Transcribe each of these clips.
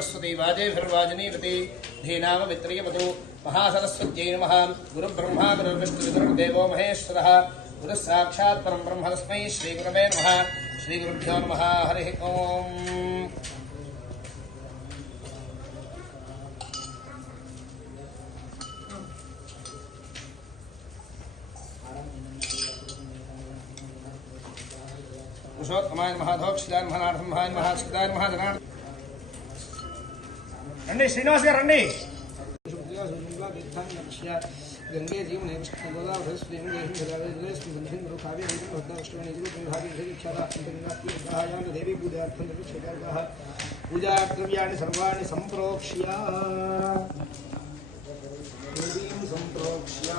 सरस्वती वाजेभिर्वाजनीवती धीनाम वित्रीयवतु महासरस्वत्यै नमः गुरुब्रह्मा गुरुर्विष्णुर्देवो महेश्वरः गुरुः साक्षात् परं ब्रह्म तस्मै श्रीगुरवे नमः, श्रीगुरुभ्यो नमः, हरिः ओम्। पुरुषोत्तमाय नमः, धोक्षिदाय नमः, नारदम्भाय नमः स्कृताय नमः, जनार्दन రండి శ్రీనివాస్ గారు రండి గంగే జీవనే దేవీ పూజాద్రవ్యాన్ని సర్వాణి సంప్రోక్ష్య దేవీం సంప్రోక్ష్య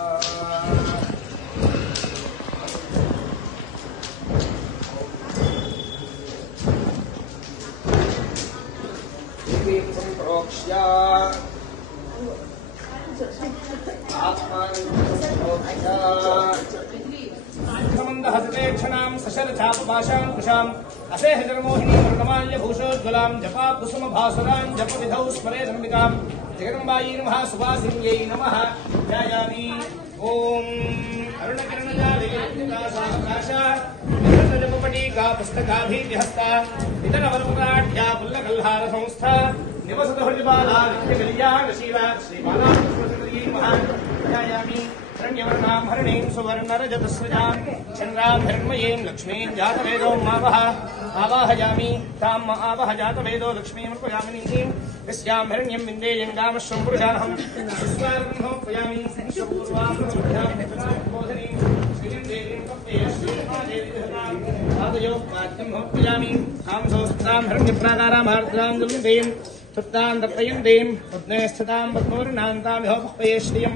आत्मानं सम्प्रोक्ष्य समन्दहसतेक्षणां सशरथापपाशां कुशाम् असेहजरमोहिनीं जपा कुसुमभासुरां जपविधौ स्मरेदम्बिकां जगदम्बायै नमः सुभासिन्यै नमः ध्यायामि ॐ अरुणकिरणजालयकाश पुस्तकाभिहस्ता इतरवरमुराढ्या पुल्लकल्हार संस्था निवसत हृदिबाला नित्यकल्याणशीला श्रीबालाकृष्णचन्द्रियै महाध्यायामि हिरण्यवर्णां हरिणीं सुवर्णरजतस्रजां चन्द्रां हिरण्मयीं लक्ष्मीं जातवेदो मावः। आवाहयामि ताम् आवह जातवेदो लक्ष्मीं यस्यां हिरण्यं विन्देयं गामश्वं पुरुषाहं विश्वार्पयामि पूर्वां बोधनीं श्रीं देवीं पत्ये श्रीमहादेवीं पादयो वाक्यं समर्पयामि तां संस्कृतां हिरण्यप्राकारामार्द्रां दुर्गन्धीं तृप्तां दत्तयन्तीं पद्मे स्थितां पद्मवर्णान्तां ह्योपये श्रियं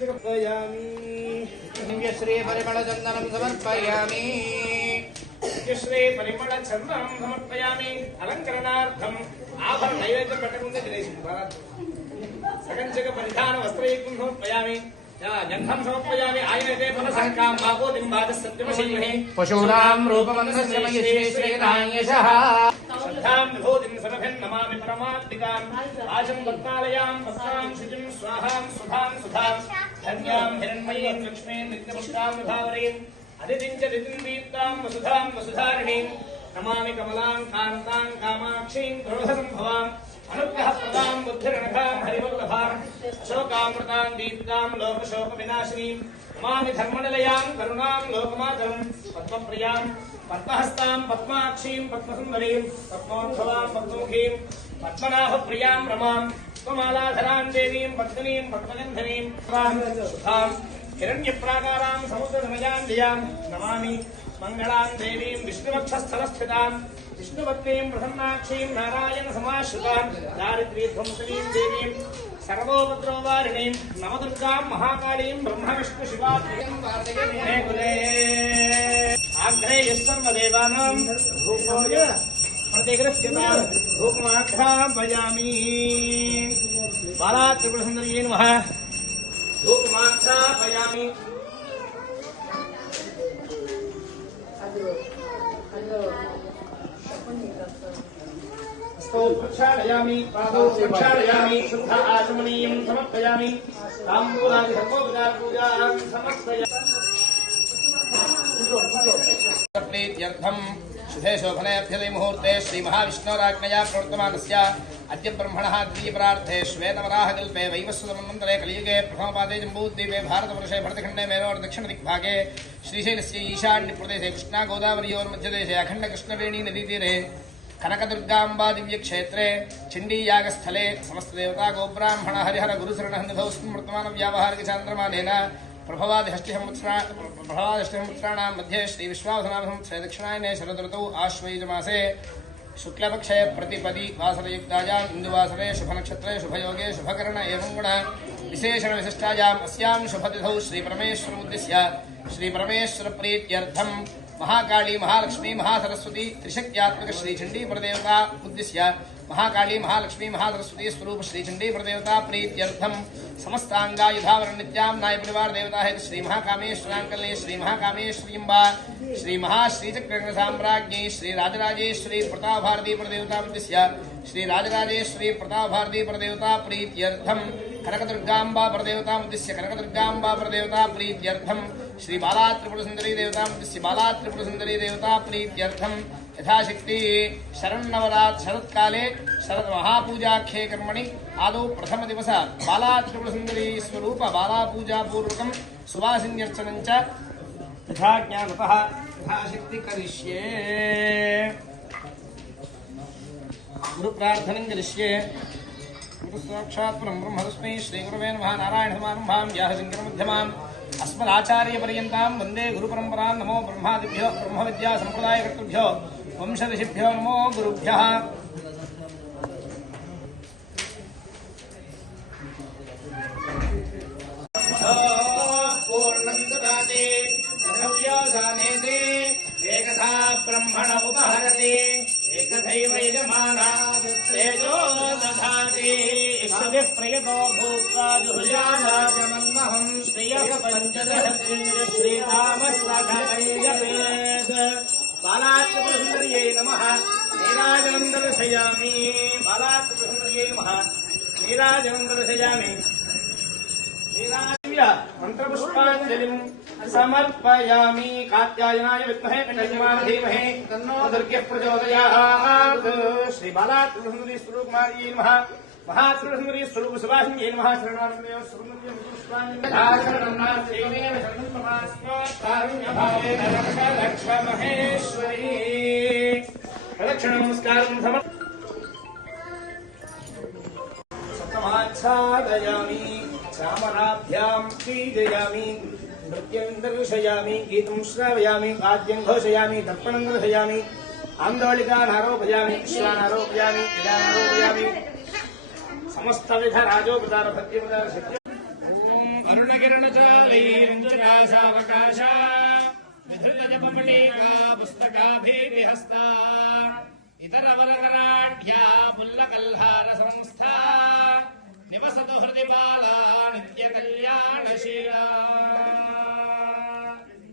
సమర్పయామి శ్రీ పరిమళచందనం సమర్పయామి. శ్రీ పరిమళచందనం సమర్పయామి అలంకరణార్థం ఆభరణ నైవేద్యం పెట్టకుండా తినేసి प्रतिष्ठानवस्त्रैकं समर्पयामि गन्धं समर्पयामि आयनते मनसः कामाको दिम्बादसत्यमशीमहे पशूनां रूपमनुसस्यमयश्रेयश्रेयदान्यशः श्रद्धां विभूतिं समभिन्नमामि परमात्मिकाम् आशं पद्मालयां पद्मां शुचिं स्वाहां सुधां सुधां। धन्यां हिरण्मयीं लक्ष्मीं नित्यपुष्टां विभावरीम् अदितिं च दितिं दीप्तां वसुधां वसुधारिणीं। नमामि कमलां कान्तां कामाक्षीं गृहसम्भवाम् अनुग्रहप्रदां बुद्धिरणघां शोकामृतां दीप्तां लोकशोकविनाशिनीं मामि धर्मनिलयां करुणां लोकमातरं पद्मप्रियाँ, पद्महस्तां, पद्माक्षीं, पद्मसुन्दरीं पद्मोद्भवां पद्ममुखीं, पद्मनाभप्रियाँ, रमां, त्वमालाधरां, देवीं, पद्मिनीं पद्मगन्धनीं शुभां हिरण्यप्राकारां समुद्रधमजां नमामि। मङ्गलाम् देवीम् विष्णुवक्षस्थलस्थिताम् विष्णुपत्नीम् प्रसन्नाक्षीम् नारायणसमाश्रिताम् दारिद्र्यध्वंसनीम् देवीम् सर्वोपद्रोवारिणीम् नम दुर्गाम् महाकालीम् ब्रह्मविष्णुशिवाकुले आग्रे यस्सर्वदेवानाम् प्रतिगृह्यताम् भूकमाख्याम् भजामि। बाला त्रिपुरसुन्दर्ये नमः। भूकमाख्या भजामि। हस्तौ प्रक्षालयामि, पादौ प्रक्षालयामि, शुद्ध आचमनीयं समर्पयामि। ताम्बूलादि सर्वोपचारपूजां समर्पयामि। शुभे शोभनेऽभ्यदे मुहूर्ते श्रीमहाविष्णोराज्ञया प्रवर्तमानस्य अद्य ब्रह्मणः द्वितीयपरार्थे श्वेतवराहकल्पे वैवस्वतमन्वन्तरे कलियुगे प्रथमपादे जम्बूद्वीपे भारतवर्षे भरतखण्डे मेरोर्दक्षिणदिग्भागे श्रीशैलस्य ईशान्यप्रदेशे कृष्णा गोदावर्योर्मध्यदेशे अखण्डकृष्णवेणी नदीतीरे कनकदुर्गाम्बा दिव्यक्षेत्रे चण्डीयागस्थले समस्तदेवता गोब्राह्मण हरिहर गुरुशरणहन्निधौ स्मृतमानव्यावहारिकचान्द्रमानेन प्रभवादिषष्टिसंवत्सरा प्रभवादिषष्टिसंवत्सराणां मध्ये श्रीविश्वावसनामसंवत्सरे दक्षिणायने शरदृतौ आश्वयुजमासे, शुक्लपक्षे प्रतिपदि वासरयुक्तायाम् इन्दुवासरे शुभनक्षत्रे शुभयोगे शुभकर्ण एवं गुण विशेषणविशिष्टायाम् अस्यां शुभतिथौ श्रीपरमेश्वरमुद्दिश्य, श्रीपरमेश्वरप्रीत्यर्थम्। महाकाली, महालक्ष्मी, महासरस्वती, त्रिशक्त्यात्मक श्री चंडी प्रदेवता उद्देश्य। महाकाली, महालक्ष्मी, महासरस्वती स्वरूप श्री चंडी प्रदेवता प्रीत्यर्थम। समस्तांगा युधावरण नित्याम नाय परिवार देवता है श्री महाकामेश्वरांकल्ये श्री महाकामेश्वरीम्बा। श्री महाश्रीचक्र साम्राज्ञी श्री राजराजेश्वरी प्रताप भारती प्रदेवता उद्देश्य। श्री राजराजेश्वरी प्रताप भारती प्रदेवता प्रीत्यर्थम। कनकदुर्गाम्बा प्रदेवता उद्देश्य। कनकदुर्गाम्बा प्रदेवता प्रीत्यर्थम। श्री बाला त्रिपुर सुंदरी देवता उद्देश्य बाला त्रिपुर सुंदरी देवता प्रीत्यर्थम यथाशक्ति शरण्नवरात् शरत्काले शरद महापूजाख्ये कर्मणि आदौ प्रथम दिवस बाला त्रिपुर सुंदरी स्वरूप बाला पूजा पूर्वकं सुवासिन्यर्चनं च ज्ञानतः यथाशक्ति करिष्ये गुरुप्रार्थनं करिष्ये। गुरुसाक्षात् परं ब्रह्मस्मै श्रीगुरवे नमः नारायणसमारम्भां व्याहशङ्करमध्यमाम् अस्मदाचार्यपर्यन्तां वंदे गुरुपरम्परां नमो ब्रह्मादिभ्यो ब्रह्मविद्यासम्प्रदायकर्तृभ्यो वंशऋषिभ्यो नमो गुरुभ्यः। ब्रह्मण उपहरति, एकथैव यजमानात् तेजो दधाति। इष्टभिः प्रयतो भूत्वा जुहुजानागमन्महं श्रियः पञ्चदशत्रिञ्च बालात्मसुन्दर्यै नमः। नीराजनं दर्शयामि बालात्मसुन्दर्यै नमः। नीराजनं दर्शयामि नीराज्य समर्पयामि। कात्यायनाय विद्महे कन्याकुमार धीमहि तन्नो दुर्गः प्रचोदयात्। श्री बालात्मसुन्दरी नमः। మహాత్రుడసుమరీశ్వరుడు సుభాషిణ్యే నమ శరణార్థమేవ సుభృత్యం పుష్పాంజలిమేవ శరణం ప్రమాస్మాత్కారుణ్యభావే రక్ష రక్ష మహేశ్వరీ ప్రదక్షిణ నమస్కారం సమ సప్తమాచ్ఛాదయామి చామరాభ్యాం పీజయామి నృత్యం దర్శయామి గీతం శ్రావయామి వాద్యం ఘోషయామి దర్పణం దర్శయామి ఆందోళికానారోపయామి విశ్వానారోపయామి ఇదానారోపయామి समस्तविध राजोपचार भक्तिपचार शक्ति अरुणकिरणचालैरञ्जनाशावकाश विधृतजपमटीका पुस्तकाभिहस्ता इतरवरकराढ्या पुल्लकल्हार संस्था निवसतु हृदि बाला नित्यकल्याणशीला।